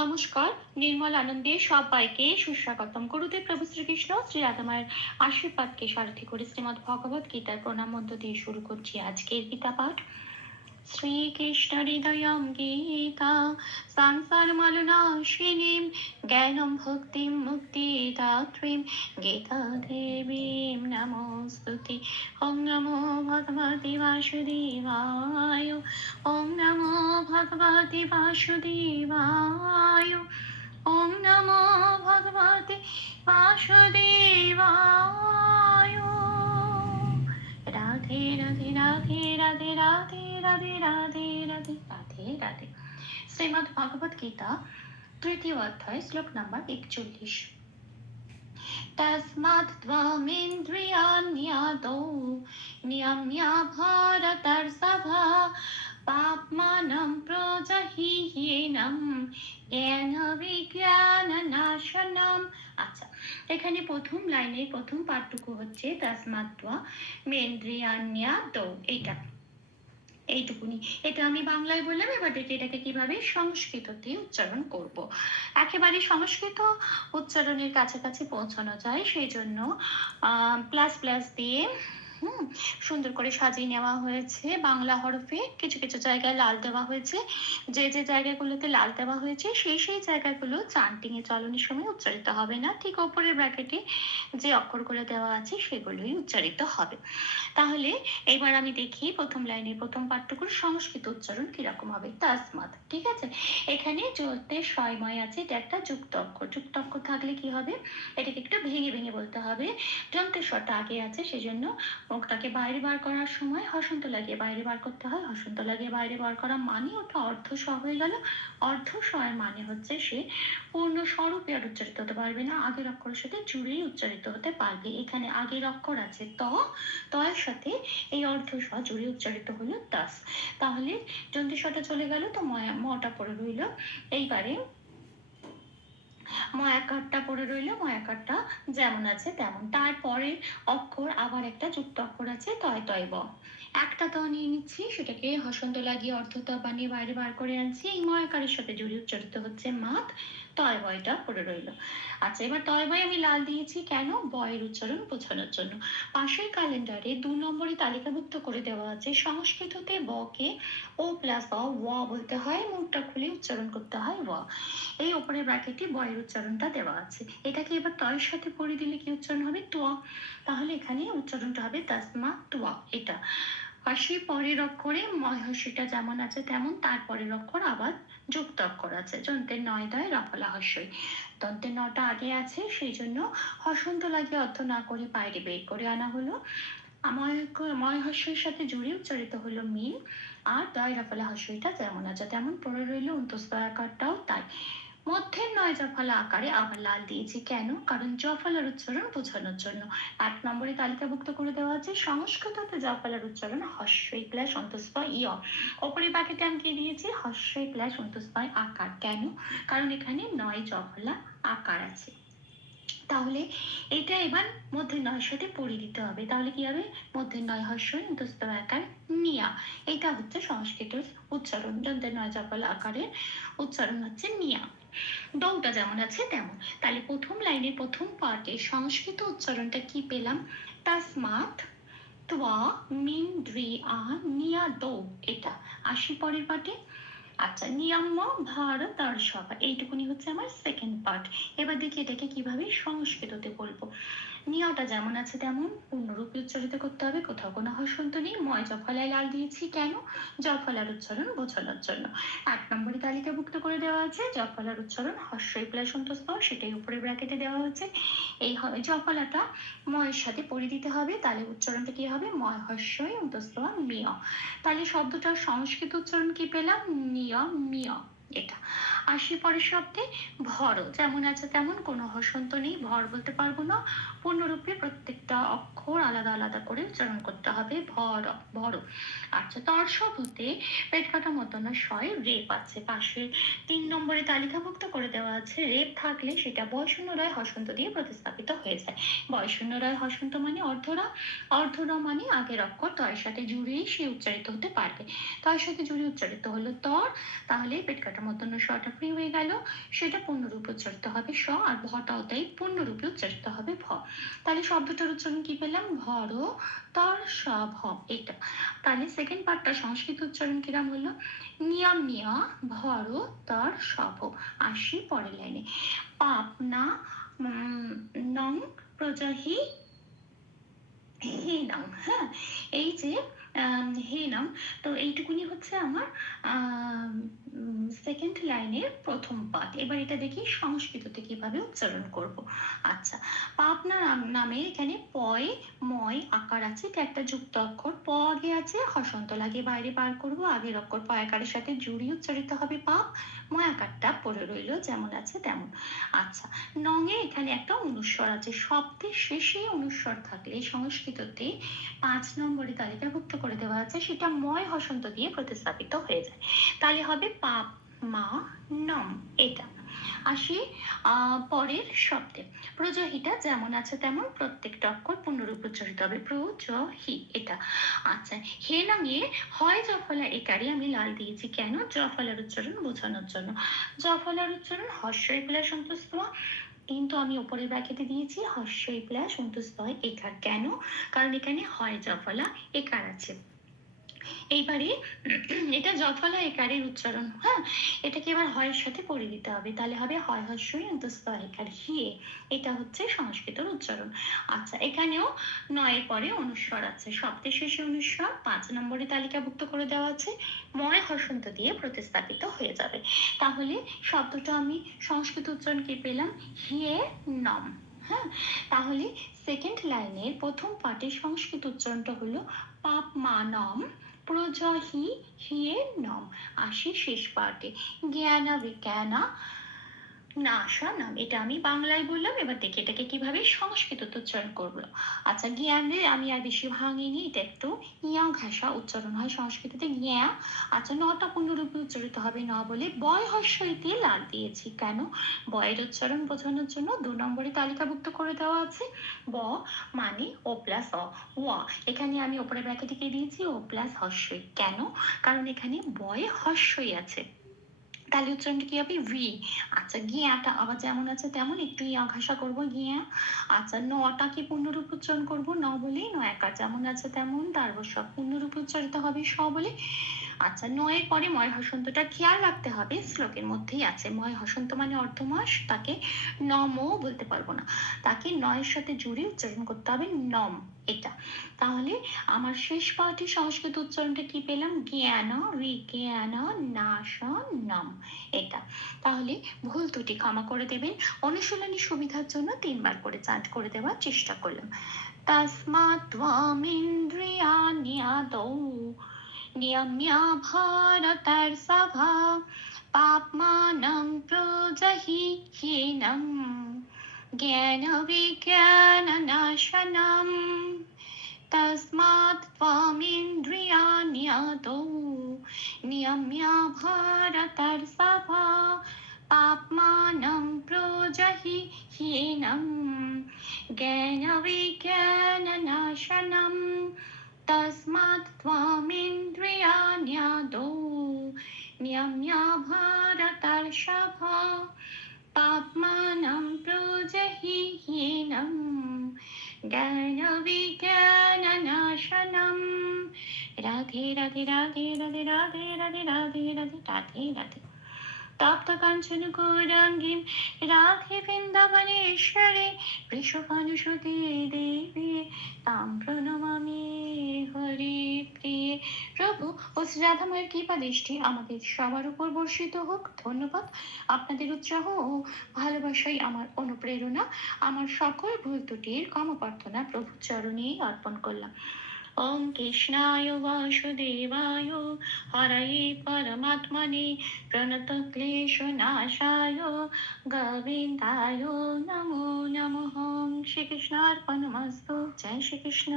নমস্কার, নির্মল আনন্দে সবাইকে সুস্বাগতম। গুরুদেব প্রভু শ্রীকৃষ্ণ, শ্রী রাধামায়ের আশীর্বাদকে সারথি করে শ্রীমদ ভগবত গীতার প্রণাম মন্ত্র দিয়ে শুরু করছি আজকের গীতা পাঠ श्रीकृष्णहृदयं गीता संसारमलनाशिनीं ज्ञानं भुक्तिं मुक्तिदात्रीं गीतादेवीं नमोऽस्तु ते ॐ नमो भगवति वासुदेवाय ॐ नमो भगवति वासुदेवाय ॐ नमो भगवति वासुदेवाय রাধে রাধে রাধে রাধে রাধে রাধে শ্রীমদ ভগবত গীতা তৃতীয় অধ্যায় শ্লোক নাম্বার একচল্লিশ तस्मात् त्वमिन्द्रियाण्यादौ नियम्य भारतर्षभा पाप्मानं प्रजहीयेनं জ্ঞান বিজ্ঞান নাশনম আচ্ছা এখানে প্রথম লাইনের প্রথম পাঠটুকু হচ্ছে তাসমাত্বা মেন্দ্রিয়ান্যা দৌ এটা এইটুকুনি এটা আমি বাংলায় বললাম, এবার দেখি এটাকে কীভাবে সংস্কৃততে উচ্চারণ করব। একেবারে সংস্কৃত উচ্চারণের কাছাকাছি পৌঁছানো যায়, সেই জন্য প্লাস প্লাস দিয়ে হুম, সুন্দর করে সাজিয়ে নেওয়া হয়েছে। বাংলা হরফে কিছু কিছু জায়গায় লাল দেওয়া হয়েছে। যে যে জায়গাগুলোতে লাল দেওয়া হয়েছে, সেই সেই জায়গাগুলো চান্টিং এ চলনের সময় উচ্চারিত হবে না। ঠিক ওপরের ব্র্যাকেটে যে অক্ষরগুলো দেওয়া আছে, সেগুলোই উচ্চারিত হবে। তাহলে এবার আমি দেখি প্রথম লাইনের প্রথম পাঠটুকুর সংস্কৃত উচ্চারণ কীরকম হবে। তাসমাত, ঠিক আছে? এখানে জোরতে ছয়ময় আছে, এটা একটা যুক্ত অক্ষর। যুক্ত অক্ষর থাকলে কি হবে? এটাকে একটু ভেঙে ভেঙে বলতে হবে। যন্ত্রের স্বরটা আগে আছে, সেজন্য মুখটাকে বাইরে বার করার সময় হসন্ত লাগিয়ে বাইরে বার করতে হয়। হসন্ত লাগিয়ে বাইরে বার করা মানে ওটা অর্ধ স হয়ে গেল। অর্ধ স্বয়ের মানে হচ্ছে সে পূর্ণ স্বরূপে আর উচ্চারিত হতে পারবে না। আগের অক্ষরের সাথে জুড়েই উচ্চারিত হতে পারবে। এখানে আগের অক্ষর আছে ত। তয়ের সাথে এই অর্ধ স জুড়ে উচ্চারিত হলো দাস তাহলে যন্ত্র স্বটা চলে গেল তো মটা পড়ে রইল। এইবারে ময়াকারটা পড়ে রইল ময়াকারটা যেমন আছে তেমন। তারপরে অক্ষর আবার একটা যুক্ত অক্ষর আছে, তয় তয় ব। একটা ত নিয়ে নিচ্ছি, সেটাকে হসন্ত লাগিয়ে অর্ধত বানিয়ে বাইরে বার করে আনছি। এই ময়াকারের সাথে জুড়ে উচ্চারিত হচ্ছে মাত, তয় বয়টা পড়ে রইল। আচ্ছা এবার তয় বয় আমি লাল দিয়েছি কেন? বয়ের উচ্চারণ বোঝানোর জন্য। পাশের ক্যালেন্ডারে দু নম্বরে তালিকাভুক্ত করে দেওয়া আছে, সংস্কৃততে বকে ও প্লাস অ ওয়া বলতে হয়, মুখটা খুলে উচ্চারণ করতে হয় ওয়া এই ওপরের ব্র্যাকেটে বয়ের উচ্চারণটা দেওয়া আছে। এটাকে এবার তয়ের সাথে পড়ে দিলে কি উচ্চারণ হবে? তোয়া তাহলে এখানে উচ্চারণটা হবে তাসমা তোয়া এটা। পাশে পরের অক্ষরে ময় হস্যটা যেমন আছে তেমন তারপরের অক্ষর আবার যুক্ত অক্ষর আছে। যন্ত্রের নয় দয় রফলা হস্যই। দন্তের নটা আগে আছে, সেই জন্য হসন্ত লাগিয়ে অর্থ না করে বাইরে বের করে আনা হলো। ময় ময় হস্যের সাথে জুড়ে উচ্চারিত হলো মিল। আর দয় রফলা হস্যইটা যেমন আছে তেমন পড়ে রইল। অন্তস্তয়াকারটাও তাই। মধ্যের নয় জফলা আকারে আবার লাল দিয়েছি। কেন? কারণ জফলার উচ্চারণ বোঝানোর জন্য। এক নম্বরে তালিকাভুক্ত করে দেওয়া আছে সংস্কৃততে জফলার উচ্চারণ হস্যই প্লাস অন্তস্পয় ইয় ওপরে প্যাকেটে আমি কি দিয়েছি? হস্যই প্লাস অন্তস্পয় আকার। কেন? কারণ এখানে নয় জফলা আকার আছে। তাহলে এটা এবার মধ্যে নয় সাথে পড়িয়ে দিতে হবে। তাহলে কি হবে? মধ্যে নয় হর্ষ ইন্তস্ত আকার নিয়া। এটা হচ্ছে সংস্কৃতের উচ্চারণ। যন্ত্রের নয় জফলা আকারের উচ্চারণ হচ্ছে নিয়া। দৌটা যেমন আছে তেমন। তাহলে প্রথম লাইনের প্রথম পার্টে সংস্কৃত উচ্চারণটা কি পেলাম? তাসমাত, ত্বা মিন দ্রি আ, নিয়া, দৌ। এটা। আসি পরের পার্টে। আচ্ছা নিয়ম ভারত আর সভা, এইটুকুনি হচ্ছে আমার সেকেন্ড পার্ট এবার দেখি এটাকে কীভাবে সংস্কৃততে বলব। নিয়টা যেমন আছে তেমন পূর্ণরূপে উচ্চারিত করতে হবে। কোথাও কোনো হসন্ত নেই। ময় জফলায় লাল দিয়েছি কেন? জফলার উচ্চারণ বোঝানোর জন্য। এক নম্বরে তালিকাভুক্ত করে দেওয়া আছে, জফলার উচ্চারণ হর্ষই প্লাস সন্তস্ত সেটাই উপরে ব্র্যাকেটে দেওয়া হয়েছে। এই জফলাটা। ময়ের সাথে পড়ে দিতে হবে, তাহলে উচ্চারণটা কি হবে? ময় হর্ষই অন্তস্ত মিয়। তাহলে শব্দটার সংস্কৃত উচ্চারণ কি পেলাম? নিয়ম মিয়। এটা। আসি পরের শব্দে ভর, যেমন আছে তেমন, কোনো হসন্ত নেই, ভর বলতে পারব না। পূর্ণরূপে প্রত্যেকটা অক্ষর আলাদা আলাদা করে উচ্চারণ করতে হবে, ভর ভর। আচ্ছা তর্ষ হতে পেট কাটা মতন শয় রেপ আছে। পাশে তিন নম্বরে তালিকাভুক্ত করে দেওয়া আছে, রেপ থাকলে সেটা বয়শূন্য রায় হসন্ত দিয়ে প্রতিস্থাপিত হয়ে যায়। বয়শূন্য রায় হসন্ত মানে অর্ধরা অর্ধরা মানে আগের অক্ষর, তয়ের সাথে জুড়েই সে উচ্চারিত হতে পারবে। তয়ের সাথে জুড়ে উচ্চারিত হলো তর তাহলে পেট কাটা মতন স্বটা ফ্রি হয়ে গেল। সেটা পূর্ণরূপে উচ্চারিত হবে স আর ভটাও তাই পূর্ণরূপে উচ্চারিত হবে ভ। তাহলে শব্দটার উচ্চারণ কি পেলাম? ভর তর স ভ এটা তাহলে সেকেন্ড পার্টটা সংস্কৃত উচ্চারণ কিরাম হলো? নিয়ম নিয়া ভর তর সভ আসি পরের লাইনে। পাপনা উম, নং প্রজাহি হে নাম হ্যাঁ এই যে আম, হে নাম। তো এইটুকুনি হচ্ছে আমার সেকেন্ড লাইনের প্রথম পাঠ এবার এটা দেখি সংস্কৃততে কীভাবে উচ্চারণ করব। আচ্ছা পাপনা নামে এখানে পয় ময় আকার আছে। এটা একটা যুক্ত অক্ষর। প আগে আছে হসন্ত লাগে বাইরে বার করব। আগের অক্ষর প আকারের সাথে জুড়ি উচ্চারিত হবে পাপ ময় আকারটা পড়ে রইল যেমন আছে তেমন। আচ্ছা নঙে এখানে একটা অনুস্বর আছে। শব্দের শেষে অনুস্বর থাকলে সংস্কৃততে পাঁচ নম্বরে তালিকাভুক্ত করে দেওয়া আছে, সেটা ময় হসন্ত দিয়ে প্রতিস্থাপিত হয়ে যায়। তাহলে হবে পাপ মা নম, এটা। আসি পরের শব্দে। প্রজহিটা যেমন আছে তেমন প্রত্যেকটা অক্ষর পূর্ণরূপ উচ্চারিত হবে। প্র জ হি এটা। আচ্ছা হে নামিয়ে হয় জফলা একারে আমি লাল দিয়েছি। কেন? জফলার উচ্চারণ বোঝানোর জন্য। জফলার উচ্চারণ হর্ষই প্লাস সন্তুষ্ট কিন্তু আমি উপরের ব্র্যাকেটে দিয়েছি। হর্ষই প্লাস সন্তুষ্ট হয় একার কেন? কারণ এখানে হয় জফলা একার আছে? এইবারে এটা জফলা একারের উচ্চারণ হ্যাঁ? এটাকে এবার হয়ের সাথে পড়ে দিতে হবে। তাহলে হবে হয় হস্যই অন্তস্থ একার হিয়ে। এটা হচ্ছে সংস্কৃতর উচ্চারণ। আচ্ছা এখানেও নয়ের পরে অনুস্বর আছে। শব্দের শেষে অনুস্বর, পাঁচ নম্বরে তালিকাভুক্ত করে দেওয়া আছে। ময় হসন্ত দিয়ে প্রতিস্থাপিত হয়ে যাবে। তাহলে শব্দটা আমি সংস্কৃত উচ্চারণ কি পেলাম? হিয়ে নম হ্যাঁ? তাহলে সেকেন্ড লাইনের প্রথম পার্টে সংস্কৃত উচ্চারণটা হলো পাপ মানম প্রজহি হিয়ে নম। আসি শেষ পার্টে। জ্ঞানা বিজ্ঞানা নাশা নাম এটা আমি বাংলায় বললাম, এবার দেখি এটাকে কীভাবে সংস্কৃত উচ্চারণ করব। আচ্ছা জ্ঞানে আমি আর বেশি ভাঙিনি এটা একটু ইয়া ঘাসা উচ্চারণ হয় সংস্কৃততে জ্ঞা আচ্ছা নটা পূর্ণরূপে উচ্চারিত হবে, না বলে, বয় হর্ষইতে লাল দিয়েছি, কেন? বয়ের উচ্চারণ বোঝানোর জন্য দু নম্বরে তালিকাভুক্ত করে দেওয়া আছে, ব মানে ও প্লাস অ ওয়া এখানে আমি ওপরে ব্র্যাকেটে দিয়েছি, ও প্লাস হর্ষই, কেন? কারণ এখানে বয়ে হর্ষই আছে। তাহলে উচ্চারণটা কি হবে? ভি। আচ্ছা গিয়াটা আবার যেমন আছে তেমন একটু করব করব গিয়া। আচ্ছা নটা কি পূর্ণরূপ উচ্চারণ করব? ন বলেই ন একা যেমন আছে তেমন, তারপর সব পূর্ণরূপ উচ্চারিত হবে স বলে। আচ্ছা নয়ের পরে ময় হসন্তটা খেয়াল রাখতে হবে। শ্লোকের মধ্যেই আছে ময় হসন্ত মানে অর্ধমাস, তাকে নমও বলতে পারব না। তাকে নয়ের সাথে জুড়ে উচ্চারণ করতে হবে নম, এটা। তাহলে আমার শেষ পাঠে সংস্কৃত উচ্চারণটা কি পেলাম? জ্ঞান বিজ্ঞান নাশ নম, এটা। তাহলে ভুল ত্রুটি ক্ষমা করে দেবেন। অনুশীলনী সুবিধার জন্য তিনবার করে চান্ট করে দেওয়ার চেষ্টা করলাম। তসমাৎ ত্বমিন্দ্রিয়াণি আদৌ नियम्या भारतर्षभा पाप्मानं प्रोजहि हीनं, ज्ञानविज्ञाननाशनम्। तस्मात् त्वमिन्द्रियाण्यतो नियम्या भारतर्षभा पाप्मानं प्रोजहि हीनं ज्ञानविज्ञाननाशनं तस्मात् त्वमिन्द्रियाण्यतो প্রজহি হীনম জ্ঞান বিজ্ঞান নাশনম রাধে রাধে রাধে রাধে রাধে রাধে রাধে রাধে রাধে রাধে তপ্ত কাঞ্চন গৌরাঙ্গীম রাধে বৃন্দাবনেশ্বরে বৃষভানুসুতে দেবী শ্রী রাধাময়ের কৃপা দৃষ্টি আমাদের সবার উপর বর্ষিত হোক। ধন্যবাদ। আপনাদের উৎসাহ ও ভালোবাসাই আমার অনুপ্রেরণা। আমার সকল ভুল ত্রুটির ক্ষম প্রার্থনা প্রভু চরণে অর্পণ করলাম। ওম কৃষ্ণায় বাসুদেবায় হরয়ে পরমাত্মনে প্রণত ক্লেশ নাশায় গোবিন্দায় নমো নমঃ। শ্রীকৃষ্ণার্পণমস্তু। জয় শ্রীকৃষ্ণ।